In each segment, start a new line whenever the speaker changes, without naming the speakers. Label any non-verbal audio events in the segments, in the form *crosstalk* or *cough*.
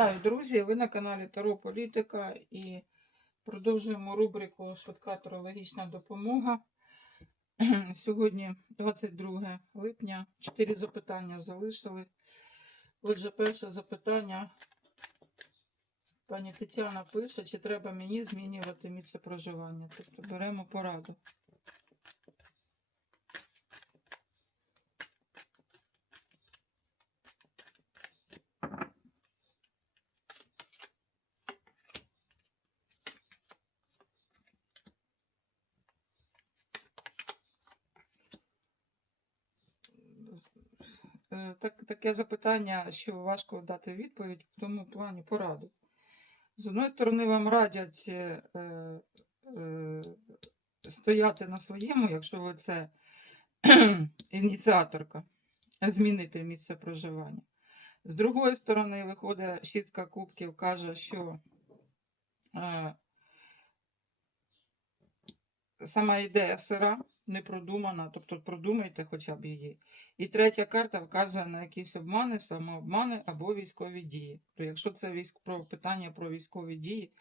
Вітаю, друзі! Ви на каналі Таро Політика і продовжуємо рубрику Швидка тарологічна допомога. *clears throat* Сьогодні 22 липня. Чотири запитання залишили. Отже, перше запитання. Пані Тетяна пише, чи треба мені змінювати місце проживання. Тобто беремо пораду. Е, Так, таке запитання, що важко дати відповідь в тому плані пораду. З одної сторони, вам радять е, е, е, стояти на своєму, якщо ви це *clears throat* ініціаторка, змінити місце проживання. З другої сторони, виходить, шістка кубків каже, що е, сама ідея сира не продумана, тобто продумайте хоча б її. І третя карта вказує на якісь обмани, самообмани або військові дії. То якщо це військ... про питання про військові дії,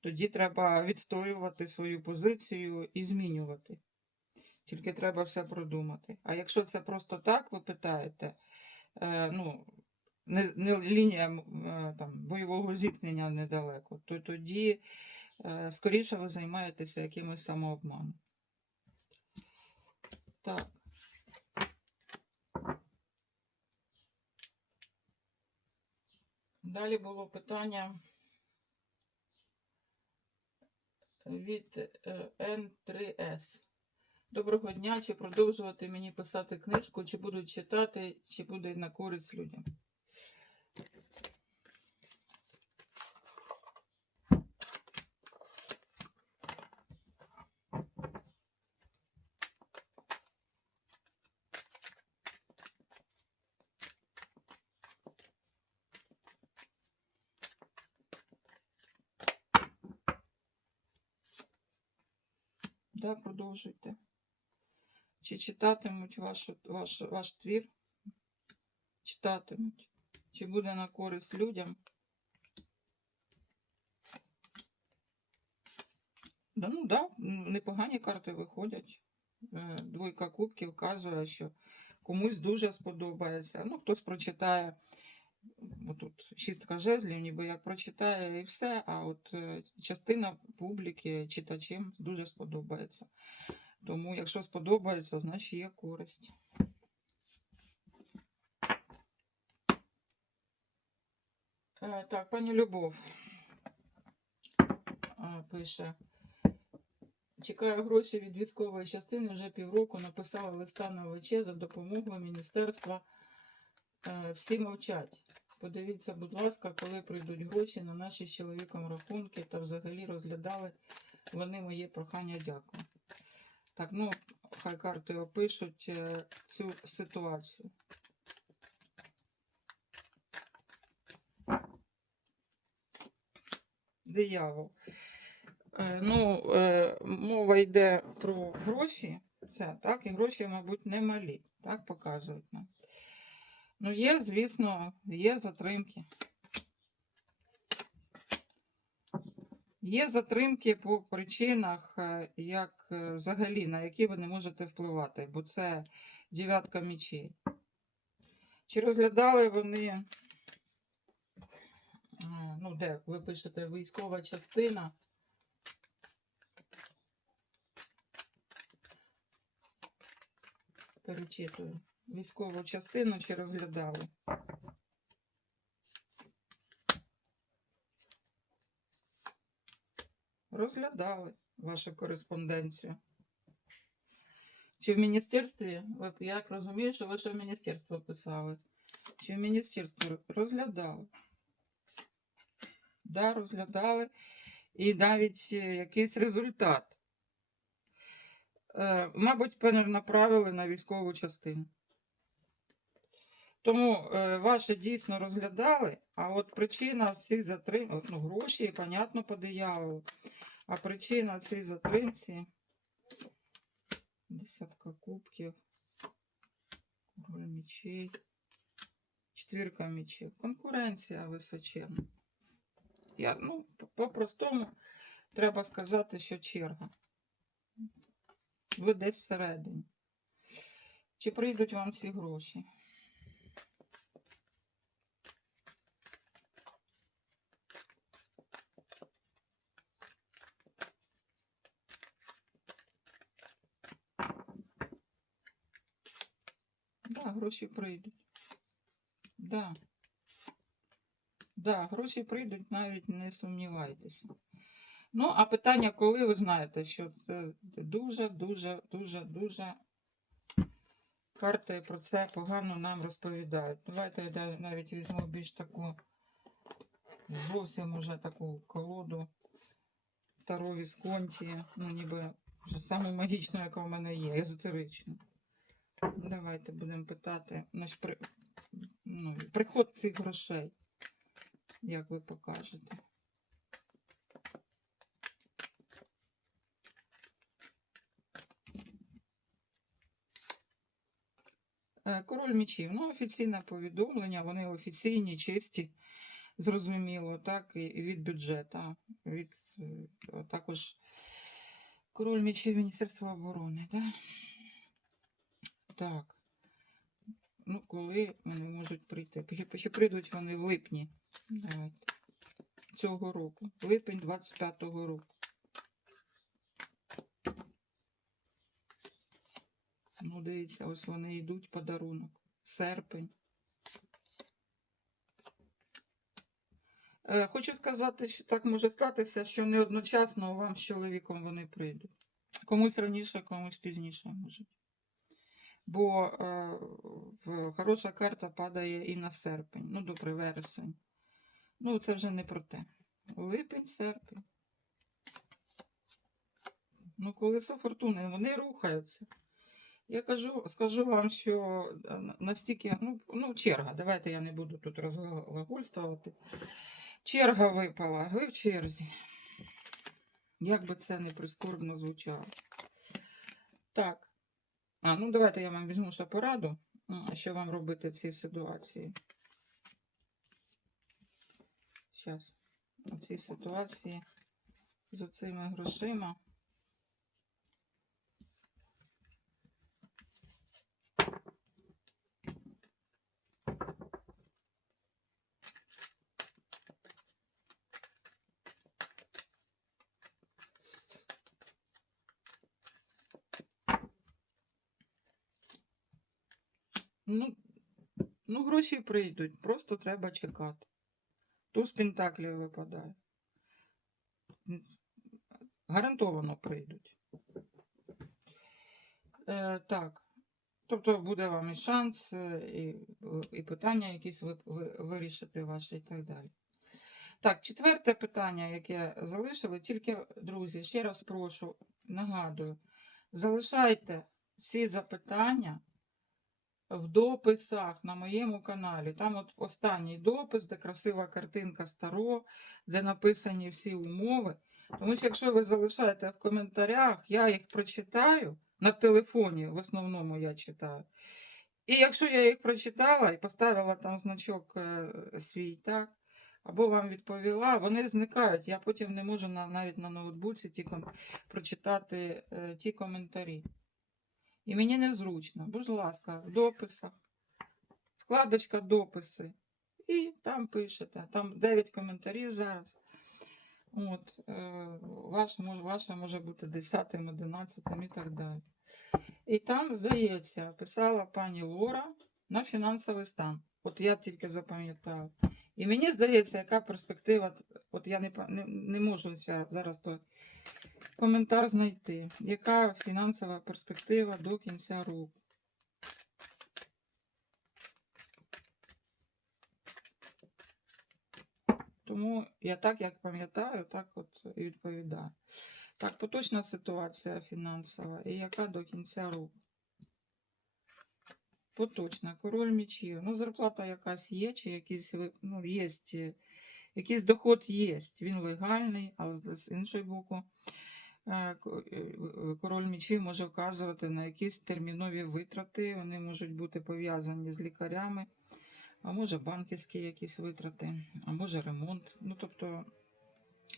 тоді треба відстоювати свою позицію і змінювати. Тільки треба все продумати. А якщо це просто так, ви питаєте, е, ну, не, не лінія е, там, бойового зіткнення недалеко, то тоді е, скоріше ви займаєтеся якимось самообманом. Так. Далі було питання від е, N3S. Доброго дня, чи продовжувати мені писати книжку, чи буду читати, чи буде на користь людям. Да, продовжуйте. Чи читатимуть ваш, ваш, ваш твір? Читатимуть. Чи буде на користь людям? Да, ну да, непогані карти виходять. Е, Двойка кубків вказує, що комусь дуже сподобається. Ну, хтось прочитає, отут шістка жезлів, ніби як прочитає і все, а от е, частина публіки, читачам дуже сподобається. Тому, якщо сподобається, значить є користь. Е, Так, пані Любов пише. Чекаю гроші від військової частини вже півроку. Написала листа на ВЧ за допомогою міністерства. Е, Всі мовчать. Подивіться, будь ласка, коли прийдуть гроші на наші з чоловіком рахунки та взагалі розглядали вони моє прохання. Дякую. Так, ну, хай карти опишуть е, цю ситуацію. Диявол. Е, Ну, е, мова йде про гроші. Це, так, і гроші, мабуть, не малі, так показують нам. Ну, є, звісно, є затримки. Є затримки по причинах, е, як е, взагалі, на які ви не можете впливати, бо це дев'ятка мічей. Чи розглядали вони, е, ну, де ви пишете військова частина? Перечитую. Військову частину чи розглядали? Розглядали вашу кореспонденцію. Чи в міністерстві, ви, я розумію, що ви ще в міністерство писали. Чи в міністерстві розглядали? Да, розглядали. І навіть е, якийсь результат. Е, мабуть, перенаправили на військову частину. Тому е, ваше дійсно розглядали, а от причина цих затрим... ну, гроші, понятно, по дияволу. А причина цій затримці десятка кубків, король мечей, Четвірка мічів. Конкуренція височенна. Я, ну, по-простому треба сказати, що черга. Ви десь всередині. Чи прийдуть вам ці гроші? Гроші прийдуть. Да. Да, гроші прийдуть, навіть не сумнівайтеся. Ну, а питання, коли ви знаєте, що це дуже, дуже, дуже, дуже карти про це погано нам розповідають. Давайте я навіть візьму більш таку, зовсім уже таку колоду Таро Вісконті, ну, ніби саму магічну, яка в мене є, езотеричну. Давайте будемо питати наш при... ну, приход цих грошей, як ви покажете. Е, Король мечів. Ну, офіційне повідомлення, вони офіційні, чисті, зрозуміло, так, і від бюджету, від е, також король мечів Міністерства оборони, да? Так. Ну, коли вони можуть прийти? Чи прийдуть вони в липні Давайте. цього року. Липень 25-го року. Ну, дивіться, ось вони йдуть подарунок. Серпень. Е, Хочу сказати, що так може статися, що не одночасно вам з чоловіком вони прийдуть. Комусь раніше, комусь пізніше можуть. Бо е, хороша карта падає і на серпень, ну, добре, вересень. Ну, це вже не про те. Липень, серпень. Ну, колесо фортуни, вони рухаються. Я кажу, скажу вам, що е, настільки, ну, ну, черга, давайте я не буду тут розглагольствувати. Черга випала, ви в черзі. Як би це не прискорбно звучало. Так. А, ну давайте я вам візьму ще пораду, що вам робити в цій ситуації. Зараз. в цій ситуації з оцими грошима. Ну, ну, гроші прийдуть, просто треба чекати. Туз пентаклів випадає. Гарантовано прийдуть. Е, так. Тобто буде вам і шанс, е, і, і питання якісь ви, ви, вирішити ваші і так далі. Так, четверте питання, яке залишили, тільки, друзі, ще раз прошу, нагадую, залишайте всі запитання в дописах на моєму каналі. Там от останній допис, де красива картинка старо, де написані всі умови. Тому що якщо ви залишаєте в коментарях, я їх прочитаю на телефоні, в основному я читаю. І якщо я їх прочитала і поставила там значок е, свій, так, або вам відповіла, вони зникають. Я потім не можу навіть на ноутбуці ті, прочитати е, ті коментарі. І мені незручно. Будь ласка, в дописах. Вкладочка дописи. І там пишете. Там 9 коментарів зараз. От, е, ваш, може, ваша може бути 10, 11 і так далі. І там, здається, писала пані Лора на фінансовий стан. От я тільки запам'ятала. І мені здається, яка перспектива, от я не, не, не можу зараз той коментар знайти. Яка фінансова перспектива до кінця року? Тому я так, як пам'ятаю, так от і відповідаю. Так, поточна ситуація фінансова і яка до кінця року? Поточна, король мечів. Ну, зарплата якась є, чи якийсь ви- ну, є, якийсь доход є. Він легальний, але з іншого боку, король мечів може вказувати на якісь термінові витрати. Вони можуть бути пов'язані з лікарями а може банківські якісь витрати, а може ремонт. Ну, тобто,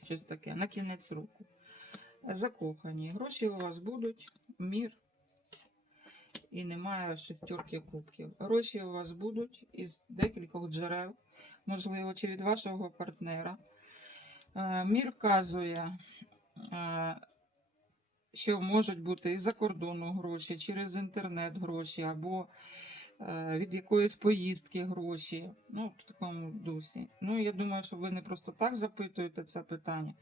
щось таке, на кінець року. Закохані. Гроші у вас будуть, мір. І немає шестерки кубків. Гроші у вас будуть із декількох джерел, можливо, чи від вашого партнера. Е, Мір вказує, е, що можуть бути і за кордону гроші, через інтернет гроші, або е, від якоїсь поїздки гроші. Ну, в такому дусі. Ну, я думаю, що ви не просто так запитуєте це питання.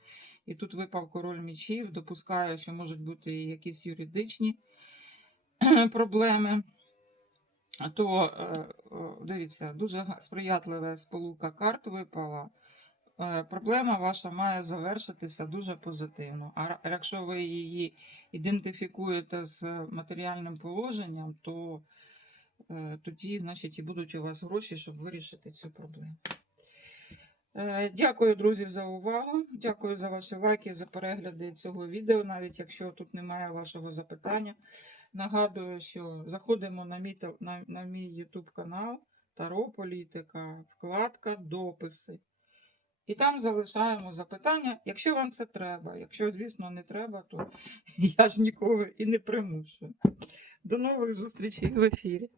І тут випав король мічів, допускаю, що можуть бути якісь юридичні проблеми. То, е, дивіться, дуже сприятлива сполука карт випала. Е, Проблема ваша має завершитися дуже позитивно. А якщо ви її ідентифікуєте з матеріальним положенням, то е, тоді, значить, і будуть у вас гроші, щоб вирішити цю проблему. Е, Дякую, друзі, за увагу. Дякую за ваші лайки, за перегляди цього відео, навіть якщо тут немає вашого запитання. Нагадую, що заходимо на мій, на, на мій YouTube канал Таро Політика, вкладка Дописи. І там залишаємо запитання, якщо вам це треба. Якщо, звісно, не треба, то *laughs* я ж нікого і не примушу. До нових зустрічей в ефірі.